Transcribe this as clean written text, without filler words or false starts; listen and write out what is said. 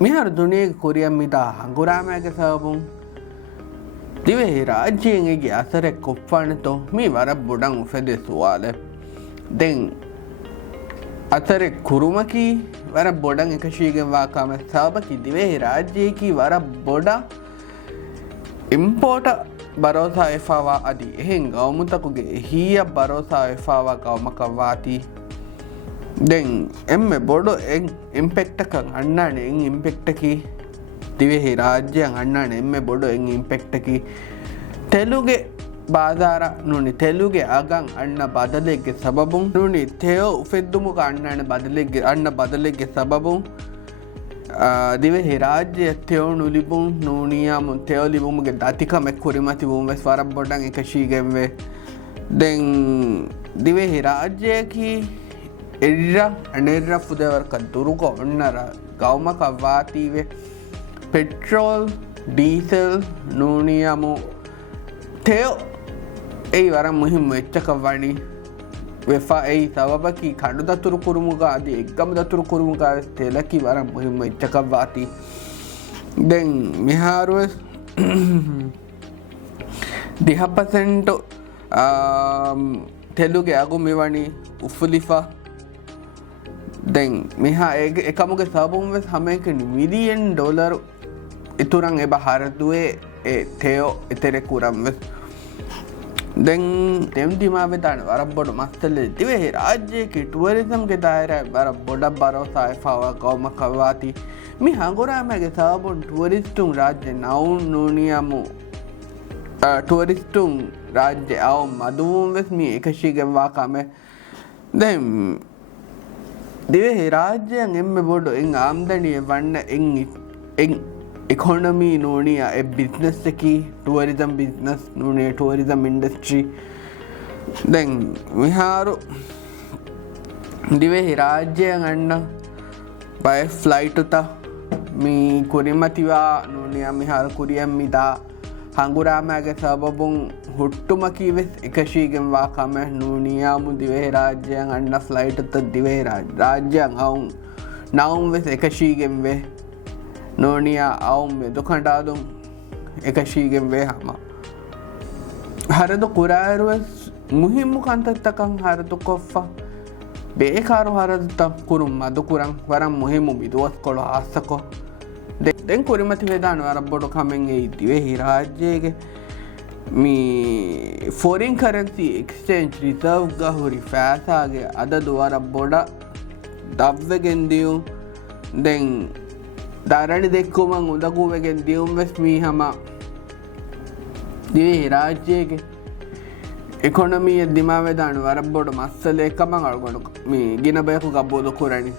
මිහාර දුනේ කොරියම් මිදා හංගුරාමෑගේ සබුන් දිවේ රාජ්‍යයෙන් එගේ අසරෙක් කොප්පානතෝ මේ වර බොඩන් උපෙදෙ සුවාල දෙන් අතරෙක් කුරුමකි වර බොඩන් එකශීගෙන් වාකාම සාබකි දිවේ රාජ්‍යයකි වර බොඩ ඉම්පෝට බරෝසා එෆාවා අදි එහෙන් ගෞමුතකුගේ හීය බරෝසා එෆාවා ගෞමකවාති දැන් එම්ම බොඩෝ එන් ඉම්පෙක්ටකන් අන්නානේ එන් ඉම්පෙක්ටකි දිවෙහි රාජ්‍යයන් අන්නානේ එම්ම බොඩෝ එන් ඉම්පෙක්ටකි ತೆಲುಗೆ ಬಾದಾರ ನುನಿ ತೆಲುಗೆ ಆಗಂ ಅಣ್ಣ ಬದಲಿಗೆ ಸಬಬು ನುನಿ ತೇಯೋ ಉಫೆದ್ದುಮುಗ ಅಣ್ಣ ಬದಲಿಗೆ ಸಬಬು ದಿವೆಹಿ ರಾಜ್ಯ ತೇಯೋ ನುಲಿಬು ನೂನಿಯಾಮು ತೇಯೋ ಲಿಬುಮುಗೆ ದತಿಕಮೆ ಕುರಿಮತಿ ಬುಂವೆ ಸ್ವರ ಬೊಡಂ ಏಕಶೀಗೆಂವೆ ದೆನ್ ದಿವೆಹಿ ರಾಜ್ಯಕಿ ಎರ್ರ ಅಣೆರ್ರ ಫುದೆವರ್ಕ ದುರುಗ ಒಣ್ಣರ ಗೌಮಕ ವಾತಿವೆ ಪೆಟ್ರೋಲ್ ಡೀಸೆಲ್ ನೂನಿಯಾಮು තේෝ ඒ වරම් මුහිම වෙච්චකවනි වෙෆා ඒ සවබකි කඩු දතුරු කුරුමුගා අදී එක්ගම දතුරු කුරුමුගා තෙලකි වරම් මුහිම වෙච්චකවාති දැන් මිහාරුව 10% තෙලුගේ අගු මෙවනි උෆුලිෆා දැන් මෙහා එකමුගේ සබුම් වෙස් හැමකෙන් මිලියන් ඩොලර් ඉතුරන් එබ හරදුවේ ඒ තේෝ එතරේ කුරම් වෙස් දැන් දෙම්දිමාවේ දාන වරබ්බොඩ මස්තලේ දිවේ රාජ්‍යයේ ටුවරිසම්ගේ දායරය වර බොඩ බරෝසා එෆාවා ගෞමකවාති මේ හංගුරාමගේ සාබුන් ටුවරිස්තුන් රාජ්‍ය නවුන් නෝනියමු ටුවරිස්තුන් රාජ්‍ය අව මදුවුම් වෙස් මේ එකශීගෙන් වාකාම දැන් දිවේ රාජ්‍යයන් එම්ම බොඩ එන් ආම්දනිය වන්න එන් economy නෝනිය ඒ බිස්නස් එකි ටුවරිසම් බිස්නස් නෝනිය ටුවරිසම් ඉන්ඩස්ට්‍රි දැන් මිහාරු දිවෙහි රාජ්‍යයන් අන්න බය ෆ්ලයිට් උත මේ කුරිමතිවා නෝනිය මිහාරු කුරියම් මිදා හංගුරාමගේ සබබුන් හුට්ටුමකී වෙස් එකශීගෙන් වාකම නෝනියාමු දිවෙහි රාජ්‍යයන් අන්න ෆ්ලයිට් උත දිවෙහි රාජ්‍යයන් අවුන් නවුම් වෙස් එකශීගෙන් වේ නෝනියා අවුම් දුකටාදුම් එකශීගෙන් වේ හම හරදු කුරාරුවස් මුහිම්මු කන්තත්තකං හරදු කොෆ්ෆා බේකාරු හරදුතම් කුරුම් මදුකුරන් වරම් මුහිම්මු මිදුවස් කොළ ආස්සකො දෙන් කුරිමති වේදාන වරබ්බොඩු කමෙන් දිවෙහි රාජ්‍යයගේ මේ ෆොරින් කරන්සි එක්ස්චේන්ජ් රිසර්ව් ගහුරි ෆෑසාගේ අද දුවර බොඩ දව්වගෙන්දියුම් දෙන් දරණි දෙක්කුමන් උදකුවගෙන් දියුම් වෙස් මී හම දිවෙහි රාජ්‍යයගේ එකොනමිය දිමාවේදාන වරබ්බොඩ මස්සල එකමං අල්ගොඩු මේ ගින බයකු ගබ්බෝද කුරණි